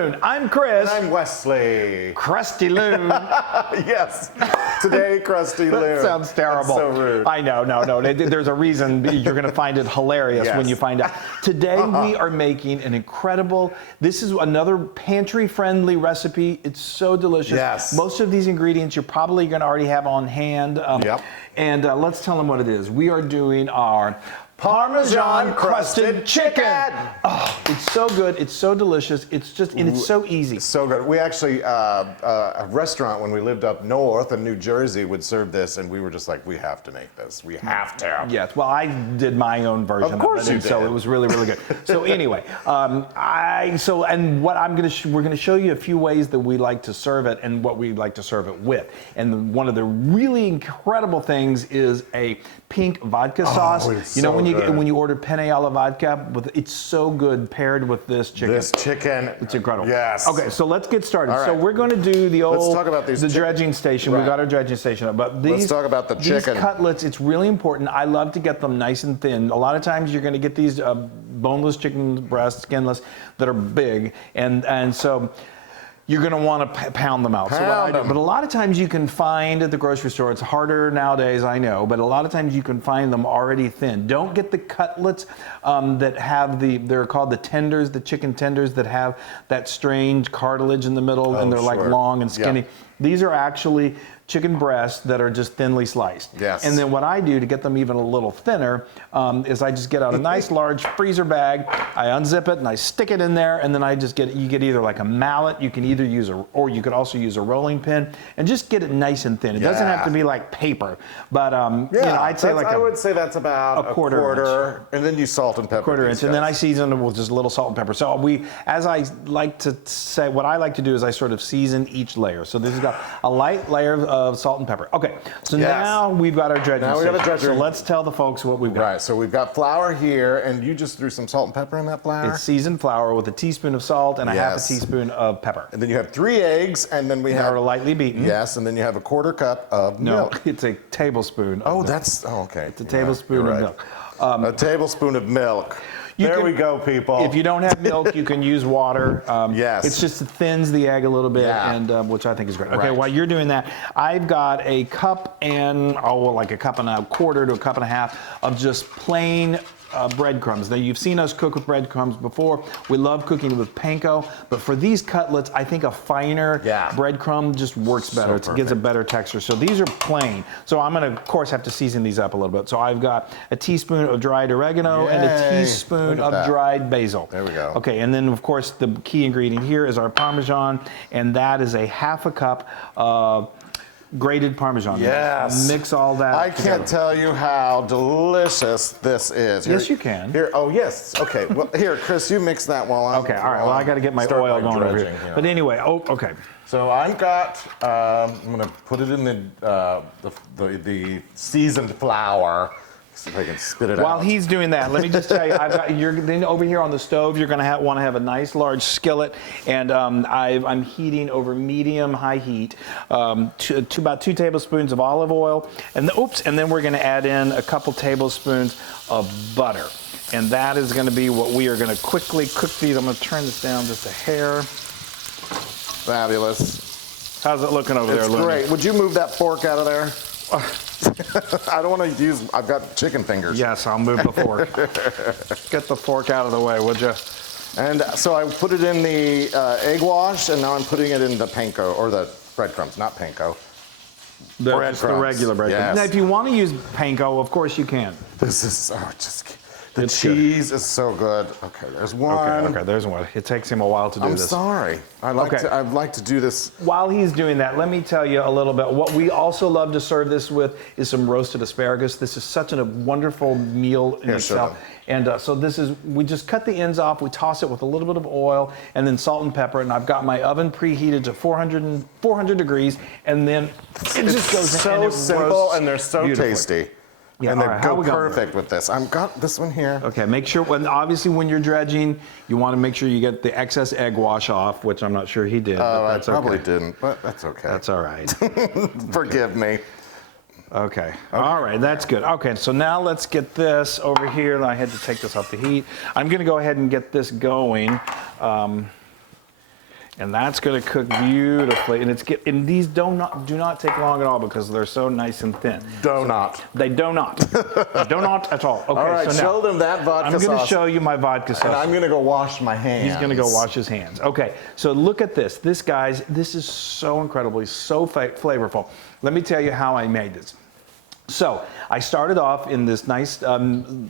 Loon. I'm Chris. And I'm Wesley. Crusty Loon. Yes. Today, Crusty Loon. That sounds terrible. That's so rude. I know. No. There's a reason you're going to find it hilarious when you find out. Today we are making an incredible. This is another pantry-friendly recipe. It's so delicious. Yes. Most of these ingredients you're probably going to already have on hand. Yep. And let's tell them what it is. We are doing our Parmesan crusted chicken. Oh, it's so good. It's so delicious. It's just, and it's so easy. So good. We actually, a restaurant when we lived up north in New Jersey would serve this, and we were just like, we have to make this. We have to. Yes. Well, I did my own version. Of course of it, you and did. So it was really, really good. So anyway, what I'm going to, we're going to show you a few ways that we like to serve it and what we like to serve it with. And one of the really incredible things is a pink vodka sauce. It's you know, so good. when you order penne alla vodka, it's so good paired with this chicken. This chicken. It's incredible. Yes. Okay, so let's get started. All right. So we're going to do the old. Let's talk about these dredging station. Right. We got our dredging station up, but Let's talk about the chicken. These cutlets, it's really important. I love to get them nice and thin. A lot of times you're going to get these boneless chicken breasts, skinless, that are big, and so you're going to want to pound them out. But a lot of times you can find at the grocery store, it's harder nowadays, I know, but a lot of times you can find them already thin. Don't get the cutlets that have they're called the tenders, the chicken tenders that have that strange cartilage in the middle, and they're like long and skinny. Yeah. These are actually chicken breasts that are just thinly sliced. Yes. And then what I do to get them even a little thinner is I just get out a nice large freezer bag, I unzip it and I stick it in there, and then you get either like a mallet, you can either use or you could also use a rolling pin, and just get it nice and thin. It doesn't have to be like paper, but you know, I'd say like I would say that's about a quarter inch. And then you salt and pepper. Quarter inch, and then I season them with just a little salt and pepper. So as I like to say, what I like to do is I sort of season each layer. So this has got a light layer of salt and pepper. Okay, so now we've got our dredging. Now we got a dredging. So let's tell the folks what we've got. Right, so we've got flour here, and you just threw some salt and pepper in that flour? It's seasoned flour with a teaspoon of salt and a half a teaspoon of pepper. And then you have 3 eggs, and then we have... They're lightly beaten. Yes, and then you have a quarter cup of milk. No, it's a tablespoon of milk. Okay. It's a tablespoon of milk. A tablespoon of milk. There we go, people. If you don't have milk, you can use water. Yes. It just thins the egg a little bit, and which I think is great. Okay, while you're doing that, I've got a cup and, like a cup and a quarter to a cup and a half of just plain breadcrumbs. Now, you've seen us cook with breadcrumbs before. We love cooking with panko, but for these cutlets, I think a finer breadcrumb just works better. It gives a better texture. So these are plain. So I'm going to, of course, have to season these up a little bit. So I've got a teaspoon of dried oregano and a teaspoon of dried basil. There we go. Okay, and then, of course, the key ingredient here is our Parmesan, and that is a half a cup of grated Parmesan. Yes. Mix all that I can't tell you how delicious this is. Yes, you can. Here, yes. Okay. Well, here, Chris, you mix that while I'm... Okay, all right. Well, I got to get my oil going over here. Yeah. But anyway, okay. So I've got, I'm going to put it in the seasoned flour. See if I can spit it out. While he's doing that, let me just tell you, then over here on the stove, you're going to want to have a nice large skillet, and I'm heating over medium-high heat to about 2 tablespoons of olive oil, and then we're going to add in a couple tablespoons of butter, and that is going to be what we are going to quickly cook these. I'm going to turn this down just a hair. Fabulous. How's it looking over there, Loon? It's great. Would you move that fork out of there? I don't want to use, I've got chicken fingers. Yes, I'll move the fork. Get the fork out of the way, would you? And so I put it in the egg wash, and now I'm putting it in the panko, or the breadcrumbs, not panko. The regular breadcrumbs. Yes. Now, if you want to use panko, of course you can. This is, the cheese is so good. Okay, there's one. Okay, there's one. It takes him a while to do this. I'm sorry. I'd like to do this. While he's doing that, let me tell you a little bit. What we also love to serve this with is some roasted asparagus. This is such a wonderful meal in itself. And so we just cut the ends off, we toss it with a little bit of oil, and then salt and pepper, and I've got my oven preheated to 400 degrees, and then it just goes in. So simple, and they're so tasty. Yeah, and they go perfect with this. I've got this one here. Okay, make sure, obviously when you're dredging, you want to make sure you get the excess egg wash off, which I'm not sure he did. I probably didn't, but that's okay. That's all right. Forgive me. Okay. All right, that's good. Okay, so now let's get this over here. I had to take this off the heat. I'm going to go ahead and get this going. And that's going to cook beautifully. And these do not take long at all because they're so nice and thin. Do not. They do not. They do not at all. Okay, All right, so now, show them that vodka sauce. I'm going to show you my vodka sauce. And I'm going to go wash my hands. He's going to go wash his hands. Okay, so look at this. This, guys, this is so incredibly, so flavorful. Let me tell you how I made this. So I started off in this nice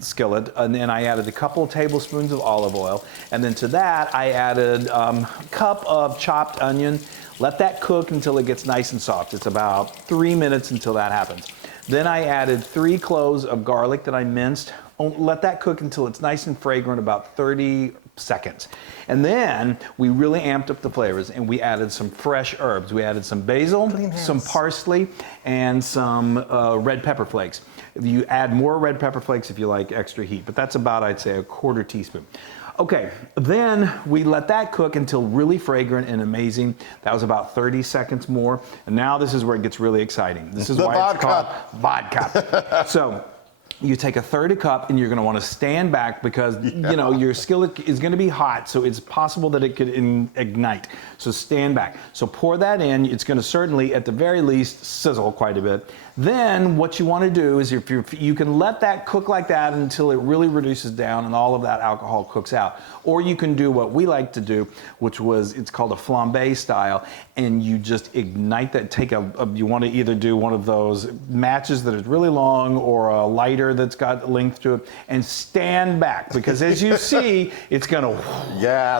skillet, and then I added a couple of tablespoons of olive oil, and then to that I added a cup of chopped onion. Let that cook until it gets nice and soft. It's about 3 minutes until that happens. Then I added 3 cloves of garlic that I minced. Let that cook until it's nice and fragrant, about 30 seconds. And then we really amped up the flavors and we added some fresh herbs. We added some basil, some parsley, and some red pepper flakes. You add more red pepper flakes if you like extra heat, but that's about, I'd say, a 1/4 teaspoon. Okay, then we let that cook until really fragrant and amazing. That was about 30 seconds more. And now this is where it gets really exciting. This is why it's called vodka. So you take 1/3 cup and you're going to want to stand back because you know your skillet is going to be hot, so it's possible that it could ignite. So stand back. So pour that in. It's going to certainly, at the very least, sizzle quite a bit. Then what you want to do is if you can let that cook like that until it really reduces down and all of that alcohol cooks out. Or you can do what we like to do, which was, it's called a flambe style, and you just ignite that. You want to either do one of those matches that is really long or a lighter that's got length to it, and stand back because as you see, it's gonna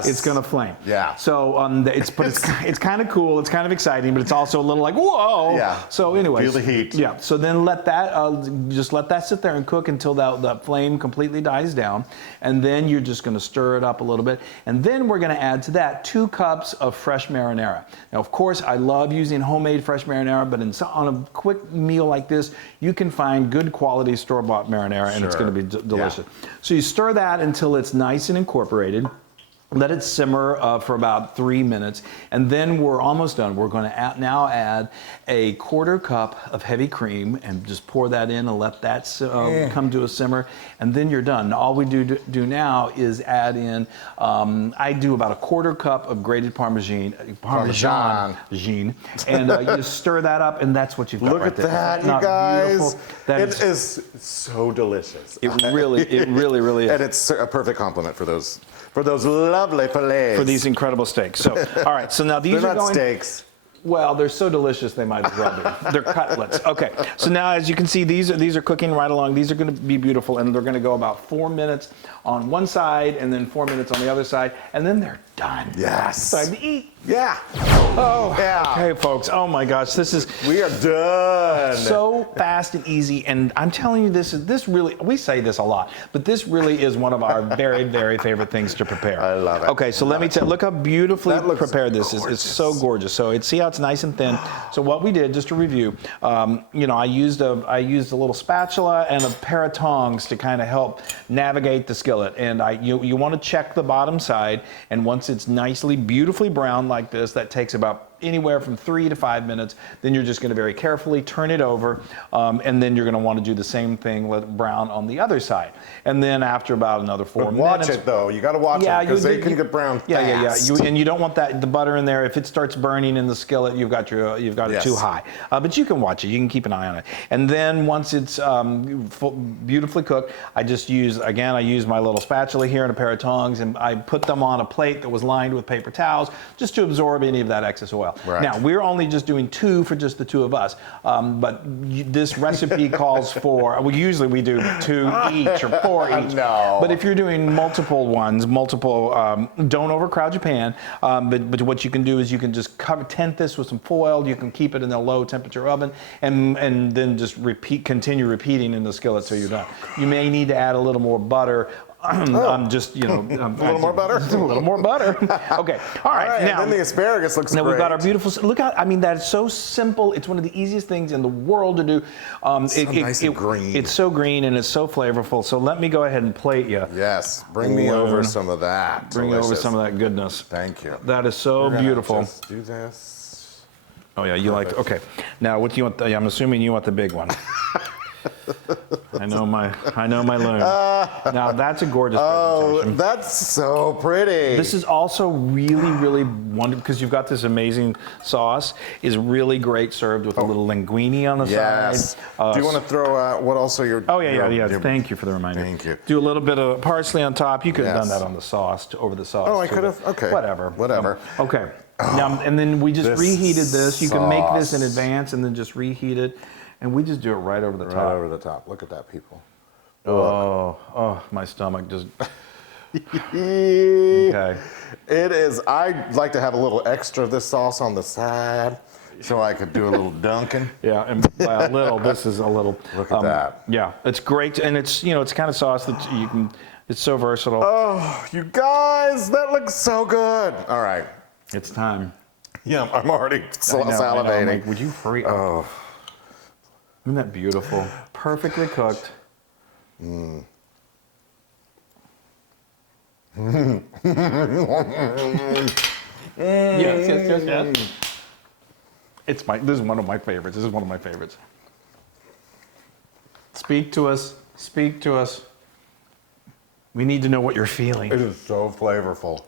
it's gonna flame. Yeah. So it's kind of cool. It's kind of exciting, but it's also a little like whoa. Yeah. So anyway, feel the heat. Yeah. So then let that just let that sit there and cook until that flame completely dies down, and then you're just gonna stir it up a little bit, and then we're gonna add to that 2 cups of fresh marinara. Now, of course, I love using homemade fresh marinara, but on a quick meal like this, you can find good quality store-bought marinara, and it's going to be delicious. Yeah. So you stir that until it's nice and incorporated. Let it simmer for about 3 minutes, and then we're almost done. We're going to now add a 1/4 cup of heavy cream and just pour that in and let that come to a simmer, and then you're done. All we do now is add in, I do about a 1/4 cup of grated Parmesan, and you stir that up, and that's what you've got. Look at that, you guys. It is so delicious. It really is. And it's a perfect compliment for those lovely fillets. For these incredible steaks. So, all right, so now these They're are not going... steaks. Well, they're so delicious they might as well be. They're cutlets. Okay, so now as you can see, these are cooking right along. These are going to be beautiful, and they're going to go about 4 minutes on one side and then 4 minutes on the other side, and then they're done. Yes. Time to eat. Yeah. Oh, yeah. Okay, folks. Oh my gosh, we are done. So fast and easy, and I'm telling you, this really, we say this a lot, but this really is one of our very, very favorite things to prepare. I love it. Okay, so let me tell you, look how beautifully prepared this is. It's so gorgeous. So see how it's nice and thin. So what we did, just to review, I used a little spatula and a pair of tongs to kind of help navigate the skillet, and you want to check the bottom side, and once it's nicely, beautifully brown like this, that takes about anywhere from 3 to 5 minutes. Then you're just going to very carefully turn it over, and then you're going to want to do the same thing, let it brown on the other side. And then after about another 4 minutes. Watch it though. You got to watch it because they can get brown fast. Yeah. And you don't want the butter in there. If it starts burning in the skillet, you've got it too high. But you can watch it. You can keep an eye on it. And then once it's beautifully cooked, I use my little spatula here and a pair of tongs, and I put them on a plate that was lined with paper towels just to absorb any of that excess oil. Right. Now, we're only just doing 2 for just the 2 of us, but this recipe calls for, usually we do 2 each or 4 each. No. But if you're doing multiple ones, don't overcrowd your pan, but what you can do is you can just tent this with some foil, you can keep it in a low temperature oven, and then just continue repeating in the skillet till you're done. You may need to add a little more butter. a little more butter? A little more butter. Okay. All right. Now, and then the asparagus looks great. Now we've got our beautiful, that's so simple. It's one of the easiest things in the world to do. Nice and green. It's so green and it's so flavorful. So let me go ahead and plate you. Yes. Bring me over some of that. Bring over some of that goodness. Thank you. That is so beautiful. Just do this. Oh yeah, you like, okay. Now what do you want? I'm assuming you want the big one. I know my Loon. Now that's a gorgeous presentation. That's so pretty. This is also really, really wonderful because you've got this amazing sauce. Is really great served with a little linguine on the yes. side. Do you want to throw out what also your? Oh yeah. Thank you for the reminder. Thank you. Do a little bit of parsley on top. You could have done that on the sauce, over the sauce. Oh, I could have. Okay. Whatever. Okay. Now, and then we just reheated this. You can make this in advance and then just reheat it, and we just do it right over the top. Right over the top. Look at that, people. Oh, my stomach just. Okay. It is. I'd like to have a little extra of this sauce on the side, so I could do a little dunking. Yeah, and by a little, this is a little. Look at that. Yeah, it's great, and it's it's kind of sauce that you can. It's so versatile. Oh, you guys, that looks so good. All right. It's time. Yeah, I'm already salivating. I know. Like, would you hurry up? Oh. Isn't that beautiful? Perfectly cooked. Yes. This is one of my favorites. Speak to us. We need to know what you're feeling. It is so flavorful.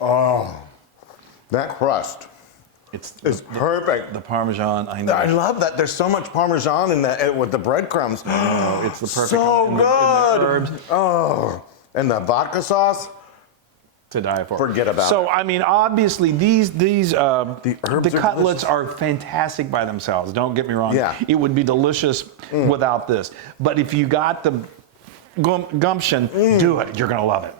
Oh, that crust. It's perfect. The Parmesan, I know. I love that. There's so much Parmesan in that with the breadcrumbs. Oh, it's the perfect. So good. And the herbs. Oh, and the vodka sauce. To die for. Forget about it. So I mean, obviously these the cutlets are fantastic by themselves. Don't get me wrong. Yeah. It would be delicious without this. But if you got the gumption, do it. You're gonna love it.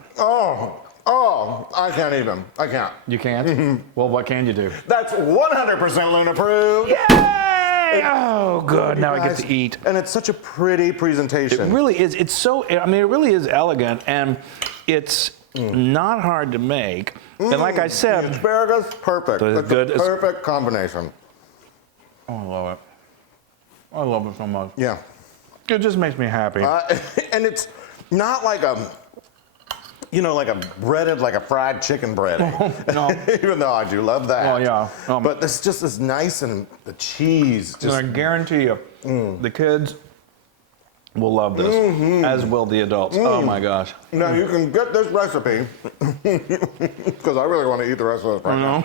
Oh, I can't even. I can't. You can't? Well, what can you do? That's 100% Loon approved. Yay! Oh, good. Now I get to eat. And it's such a pretty presentation. It really is. It's so. I mean, it really is elegant, and it's not hard to make. And like I said, the asparagus, perfect. It's a perfect combination. Oh, I love it. I love it so much. Yeah. It just makes me happy. And it's not like a breaded, like a fried chicken bread. No. Even though I do love that. Well, yeah. But this just is nice, and the cheese just. I guarantee you, the kids will love this, as will the adults. Oh my gosh. Now you can get this recipe, because I really want to eat the rest of this right now.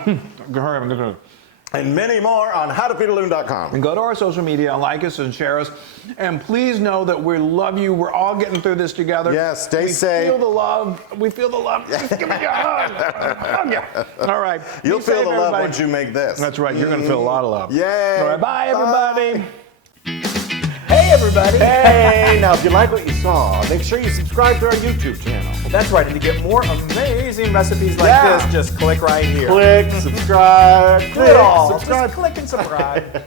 And many more on howtofeedaloon.com. And go to our social media, like us and share us. And please know that we love you. We're all getting through this together. Yes, stay safe. We feel the love. We feel the love. Just give me a hug. All right. You'll Be feel safe, the love everybody. once you make this. That's right. You're going to feel a lot of love. Yay. All right. Bye, everybody. Hey, everybody. Hey, now if you like what you saw, make sure you subscribe to our YouTube channel. That's right. And to get more amazing recipes like this, just click right here. Click, subscribe, Do it all. subscribe. Just click and subscribe.